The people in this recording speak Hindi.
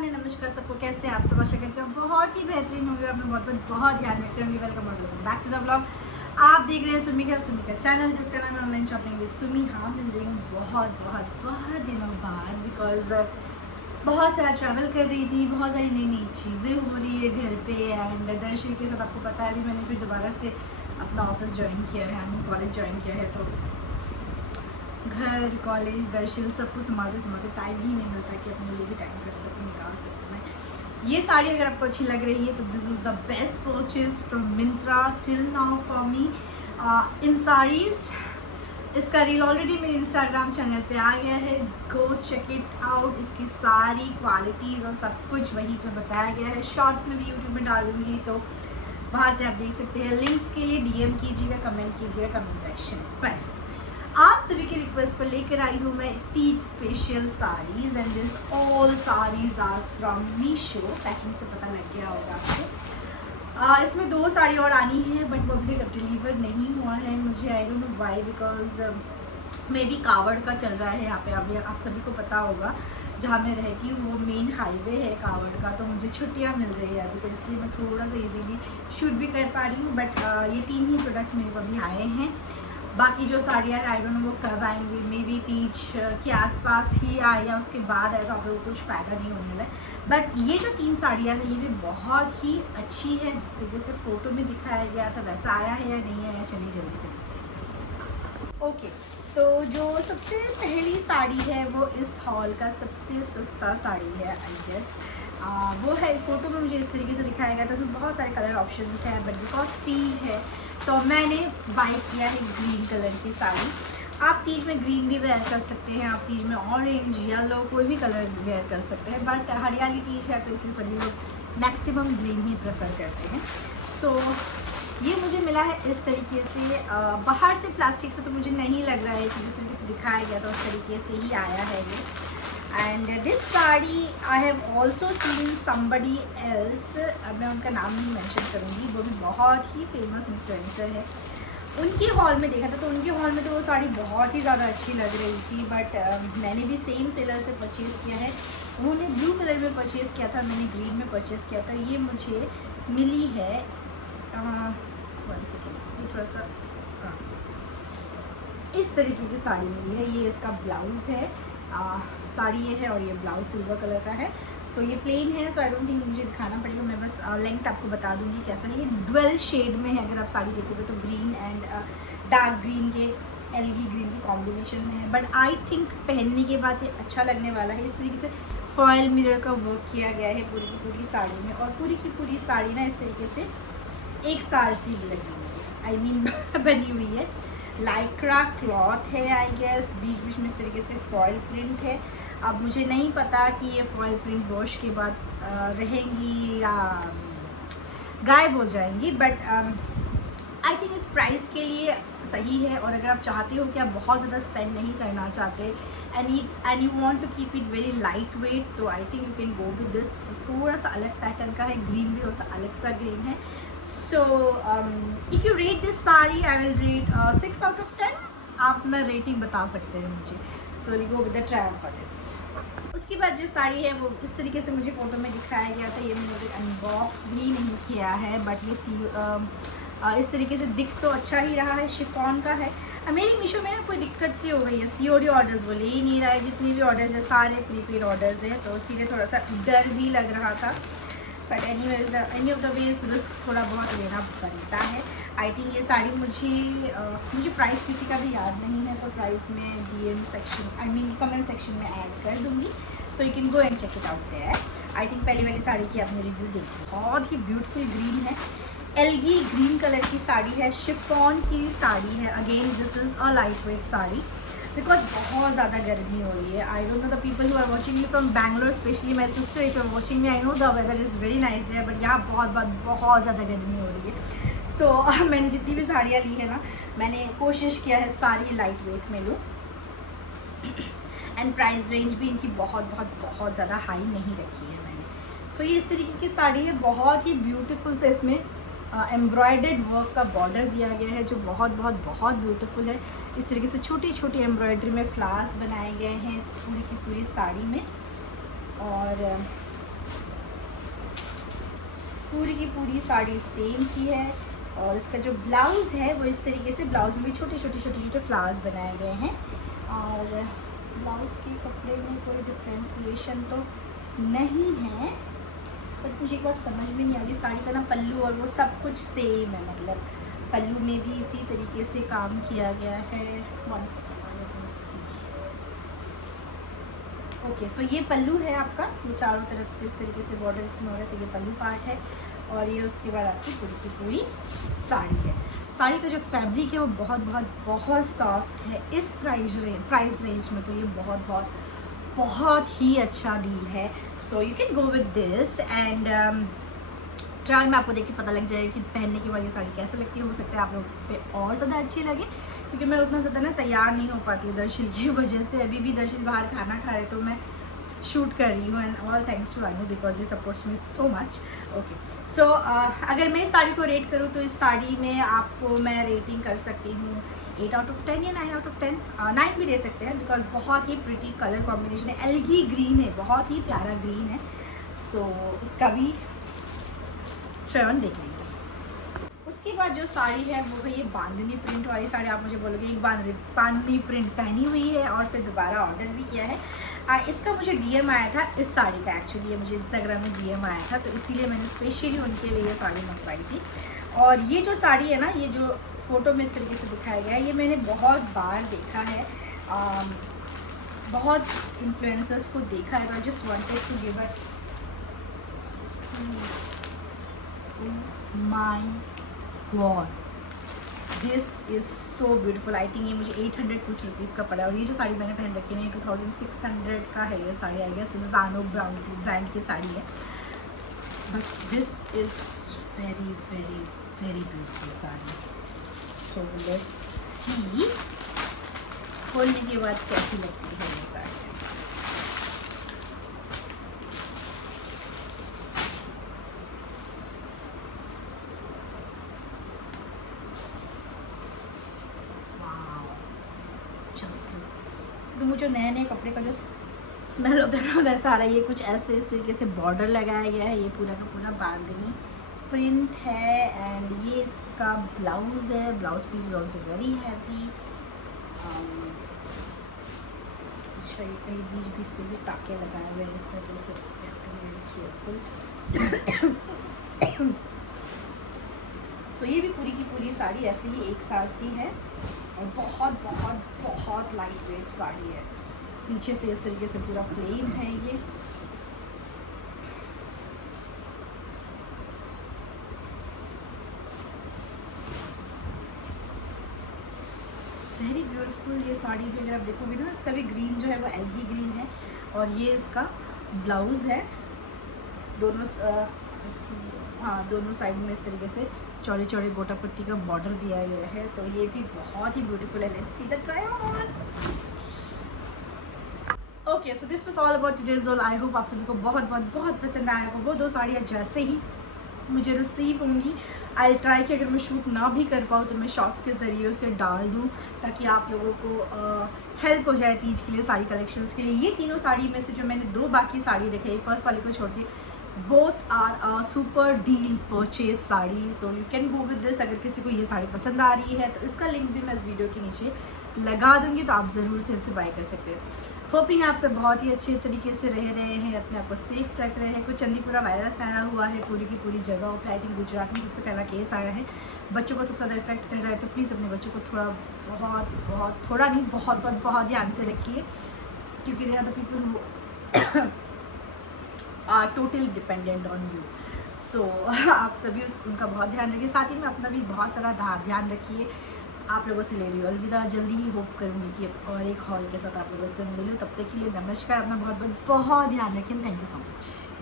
ने नमस्कार सबको, कैसे हैं आप सब? आशा करते हैं बहुत ही बेहतरीन होंगे। आपने बहुत ध्यान रखते होंगे। Welcome back to the blog. आप देख रहे हैं सुमी का चैनल, जिसका नाम है ऑनलाइन शॉपिंग विद सुमी। हाँ, मिल रही हूँ बहुत दिनों बाद, बिकॉज बहुत सारा ट्रैवल कर रही थी, बहुत सारी नई चीज़ें हो रही है घर पे। एंड दर्शन के साथ आपको पता है अभी मैंने फिर दोबारा से अपना ऑफिस ज्वाइन किया है, कॉलेज ज्वाइन किया है, तो घर कॉलेज दर्शन सबको संभालते टाइम ही नहीं मिलता कि अपने लिए भी टाइम कर सकूँ, निकाल सकूँ मैं। ये साड़ी अगर आपको अच्छी लग रही है तो this is the best purchase from Myntra till now for me in saris. इसका रील ऑलरेडी मेरे इंस्टाग्राम चैनल पे आ गया है, गो चेक इट आउट। इसकी सारी क्वालिटीज़ और सब कुछ वहीं पे बताया गया है। शॉर्ट्स में भी यूट्यूब में डाल दूँगी, तो वहाँ से आप देख सकते हैं। लिंक्स के लिए DM कीजिएगा, कमेंट कीजिएगा कमेंट सेक्शन पर। आप सभी के रिक्वेस्ट पर लेकर आई हूँ मैं Teej special saris, and this all saris are from Meesho. Packing से पता लग गया होगा आपको। इसमें 2 साड़ी और आनी है, बट वो अभी तक डिलीवर नहीं हुआ है। मुझे आई don't know why, because may be कावड़ का चल रहा है यहाँ पे। अभी आप सभी को पता होगा जहाँ मैं रहती हूँ वो मेन हाईवे है कावड़ का, तो मुझे छुट्टियाँ मिल रही है अभी, तो इसलिए मैं थोड़ा सा इजीली शूट भी कर पा रही हूँ। बट ये 3 ही प्रोडक्ट्स मेरे को अभी आए हैं। बाकी जो साड़ियाँ आई डोंट नो वो कब आएंगी, मे बी तीज के आसपास ही आए या उसके बाद आए, तो आप लोगों को कुछ फ़ायदा नहीं होने वाला है। बट ये जो 3 साड़ियाँ हैं ये भी बहुत ही अच्छी है। जिस तरीके से फ़ोटो में दिखाया गया था वैसा आया है या नहीं आया, चलिए जल्दी से देखते हैं। ओके, तो जो सबसे पहली साड़ी है वो इस हॉल का सबसे सस्ता साड़ी है आई गेस। वो है, फ़ोटो में मुझे इस तरीके से दिखाया गया था। इसमें बहुत सारे कलर ऑप्शंस हैं, बट बिकॉज तीज है तो मैंने बाय किया है ग्रीन कलर की साड़ी। आप तीज में ग्रीन भी वेयर कर सकते हैं, आप तीज में ऑरेंज येलो कोई भी कलर वेयर कर सकते हैं, बट हरियाली तीज है तो इसलिए सभी लोग मैक्सिमम ग्रीन ही प्रेफर करते हैं। सो ये मुझे मिला है इस तरीके से। बाहर से प्लास्टिक से तो मुझे नहीं लग रहा है कि जिस तरीके से दिखाया गया था उस तरीके से ही आया है ये। And this sari I have also seen somebody else, मैं उनका नाम नहीं मेंशन करूँगी, वो भी बहुत ही फेमस इन्फ्लुएंसर है। उनके हॉल में देखा था, तो उनके हॉल में तो वो साड़ी बहुत ही ज़्यादा अच्छी लग रही थी। बट मैंने भी सेम सेलर से परचेज़ किया है। उन्होंने ब्लू कलर में परचेज़ किया था, मैंने ग्रीन में परचेज़ किया था। ये मुझे मिली है 1 सेकेंड, ये थोड़ा सा इस तरीके की साड़ी मिली है। ये इसका ब्लाउज़ है, साड़ी ये है और ये ब्लाउज सिल्वर कलर का है। सो ये प्लेन है, सो आई डोंट थिंक मुझे दिखाना पड़ेगा, मैं बस लेंथ आपको बता दूंगी कैसा है। ये डुअल शेड में है, अगर आप साड़ी देखोगे तो ग्रीन एंड डार्क ग्रीन के एलगी ग्रीन के कॉम्बिनेशन में है। बट आई थिंक पहनने के बाद ये अच्छा लगने वाला है। इस तरीके से फॉयल मिरर का वर्क किया गया है पूरी की पूरी साड़ी में, और पूरी की पूरी साड़ी ना इस तरीके से एक सार सी लगी हुई है, आई मीन बनी हुई है। लाइक्रा क्लॉथ है आई गेस, बीच बीच में इस तरीके से फॉयल प्रिंट है। अब मुझे नहीं पता कि ये फॉयल प्रिंट वॉश के बाद रहेंगी या गायब हो जाएंगी, बट आई थिंक इस प्राइस के लिए सही है। और अगर आप चाहते हो कि आप बहुत ज़्यादा स्पेंड नहीं करना चाहते and you want to keep it very lightweight, तो I think you can go with this. थोड़ा सा अलग पैटर्न का है, ग्रीन भी थोड़ा सा अलग सा ग्रीन है। So if you rate this sari I will rate 6 out of 10। आप ना रेटिंग बता सकते हैं मुझे। So you go with the trial for this. उसके बाद जो साड़ी है वो इस तरीके से मुझे फ़ोटो में दिखाया गया था। ये मैंने अभी अनबॉक्स भी नहीं किया है, बट ये इस तरीके से दिख तो अच्छा ही रहा है। शिफॉन का है। मेरी मीशो में ना कोई दिक्कत सी हो गई है, COD ऑर्डर्स वो ले ही नहीं रहा है। जितने भी ऑर्डर्स है सारे प्रीपेड ऑर्डर्स हैं, तो इसीलिए थोड़ा सा डर भी लग रहा था। But any of the ways risk थोड़ा बहुत लेना पड़ता है। आई थिंक ये साड़ी मुझे प्राइस किसी का भी याद नहीं है, तो प्राइस में DM section I mean comment section में ऐड कर दूँगी, so you can go and check it out there. I think पहली वाली साड़ी की आपने रिव्यू देखी, बहुत ही ब्यूटीफुल ग्रीन है, एलगी ग्रीन कलर की साड़ी है, शिफॉन की साड़ी है। Again this is a light weight sari, because बहुत ज़्यादा गर्मी हो रही है। I don't know the people who are watching me from Bangalore, specially my sister, if you are watching me, I know the weather is very nice there, but यहाँ बहुत ज़्यादा गर्मी हो रही है। सो मैंने जितनी भी साड़ियाँ ली है ना, मैंने कोशिश किया है सारी लाइट वेट में लूँ, एंड प्राइस रेंज भी इनकी बहुत ज़्यादा हाई नहीं रखी है मैंने। सो ये इस तरीके की साड़ी है, बहुत ही ब्यूटीफुल से इसमें एम्ब्रॉयडर्ड वर्क का बॉर्डर दिया गया है, जो बहुत ब्यूटीफुल है। इस तरीके से छोटी छोटी एम्ब्रॉयडरी में फ्लावर्स बनाए गए हैं इस पूरी की पूरी साड़ी में। और पूरी की पूरी साड़ी सेम सी है और इसका जो ब्लाउज़ है वो इस तरीके से, ब्लाउज़ में भी छोटे छोटे फ्लावर्स बनाए गए हैं और ब्लाउज़ के कपड़े में कोई डिफ्रेंसिएशन तो नहीं है, बट मुझे एक बात समझ में नहीं आ रही, साड़ी का ना पल्लू और वो सब कुछ सेम है, मतलब पल्लू में भी इसी तरीके से काम किया गया है। ओके, सो ये पल्लू है आपका, ये चारों तरफ से इस तरीके से बॉर्डर इसमें हो रहा है, तो ये पल्लू पार्ट है और ये उसके बाद आपकी पूरी की पूरी साड़ी है। साड़ी का जो फैब्रिक है वो बहुत सॉफ्ट है। इस प्राइस रेंज में तो ये बहुत ही अच्छा डील है। सो you can go with this and trial में आपको देख के पता लग जाएगा कि पहनने के बाद ये साड़ी कैसे लगती है। हो सकता है आप लोग पे और ज़्यादा अच्छी लगे, क्योंकि मैं उतना ज़्यादा ना तैयार नहीं हो पाती हूँ दर्शिल की वजह से। अभी भी दर्शिल बाहर खाना खा रहे तो मैं शूट कर रही हूँ, and all thanks to Anu because ये supports me so much. Okay, so अगर मैं इस साड़ी को रेट करूँ तो इस साड़ी में आपको मैं रेटिंग कर सकती हूँ 8 आउट ऑफ 10 या 9 आउट ऑफ 10, 9 भी दे सकते हैं, बिकॉज बहुत ही प्रिटी कलर कॉम्बिनेशन है। एल्गी ग्रीन है, बहुत ही प्यारा ग्रीन है। सो इसका भी ट्रायल देख लेंगे। उसके बाद जो साड़ी है वो है ये बांधनी प्रिंट वाली साड़ी। आप मुझे बोलोगे एक बांधनी प्रिंट पहनी हुई है और फिर दोबारा ऑर्डर भी किया है। इसका मुझे डीएम आया था इस साड़ी का, एक्चुअली ये मुझे इंस्टाग्राम में डीएम आया था, तो इसीलिए मैंने स्पेशली उनके लिए ये साड़ी मंगवाई थी। और ये जो साड़ी है ना, ये जो फ़ोटो में इस तरीके से दिखाया गया है, ये मैंने बहुत बार देखा है, बहुत इन्फ्लुएंसर्स को देखा है। I just wanted to give it my god, this is so beautiful. I think ये मुझे 800 कुछ रुपीज़ का पड़ा, और ये जो साड़ी मैंने पहन रखी है 2600 का है ये साड़ी। आई गेस ज़ानो ब्रांड की साड़ी है, but this is very beautiful sari. So let's see खोलने के बाद कैसी लगती है ये साड़ी। तो मुझे नए कपड़े का जो स्मेल होता है ना वैसा आ रहा है। ये कुछ ऐसे इस तरीके से बॉर्डर लगाया गया है, ये पूरा का पूरा बांधनी प्रिंट है, एंड ये इसका ब्लाउज है। Blouse piece is also very heavy. अच्छा, ये कहीं बीच से भी टाके लगाए हुए हैं इसमें, तो फिर केयरफुल। सो ये भी पूरी की पूरी साड़ी ऐसे ही एक सार सी है और बहुत लाइट वेट साड़ी है। पीछे से इस तरीके से पूरा प्लेन है ये। वेरी ब्यूटीफुल ये साड़ी भी। अगर आप देखोगे ना, इसका भी ग्रीन जो है वो एल्गी ग्रीन है, और ये इसका ब्लाउज़ है। दोनों दोनों साइड में इस तरीके से चौड़े चौड़े गोटा पत्ती का बॉर्डर दिया गया है, तो ये भी बहुत ही ब्यूटीफुल है। Let's see the try on. Okay, so this was all about today's hall. I hope आप सभी को बहुत पसंद आया होगा। वो दो साड़ियाँ जैसे ही मुझे रिसीव होंगी, आई ट्राई कि अगर मैं शूट ना भी कर पाऊँ तो मैं शॉर्ट्स के ज़रिए उसे डाल दूँ, ताकि आप लोगों को हेल्प हो जाए तीज के लिए, साड़ी कलेक्शंस के लिए। ये तीनों साड़ी में से जो मैंने दो बाकी साड़ी दिखाई, फर्स्ट वाली को छोड़ के, both are super deal purchase sari. So you can go with this. अगर किसी को ये साड़ी पसंद आ रही है तो इसका लिंक भी मैं इस वीडियो के नीचे लगा दूंगी, तो आप ज़रूर से इसे बाय कर सकते हैं। होपिंग आप सब बहुत ही अच्छे तरीके से रह रहे हैं, अपने आप को सेफ रख रहे हैं। कुछ चंदीपुरा वायरस आया हुआ है पूरी की पूरी जगहों पे। आई थिंक गुजरात में सबसे पहला केस आया है, बच्चों को सबसे ज़्यादा इफेक्ट कर रहा है। तो प्लीज़ अपने बच्चों को बहुत ध्यान से रखिए, क्योंकि they are the people who are totally dependent on you. So आप सभी उनका बहुत ध्यान रखिए, साथ ही में अपना भी बहुत सारा ध्यान रखिए। आप लोगों से ले रही हूँ अलविदा। जल्दी ही होप करूँगी कि और एक हॉल के साथ आप लोगों से मिलूँ। तब तक के लिए नमस्कार। अपना बहुत ध्यान रखें। Thank you so much.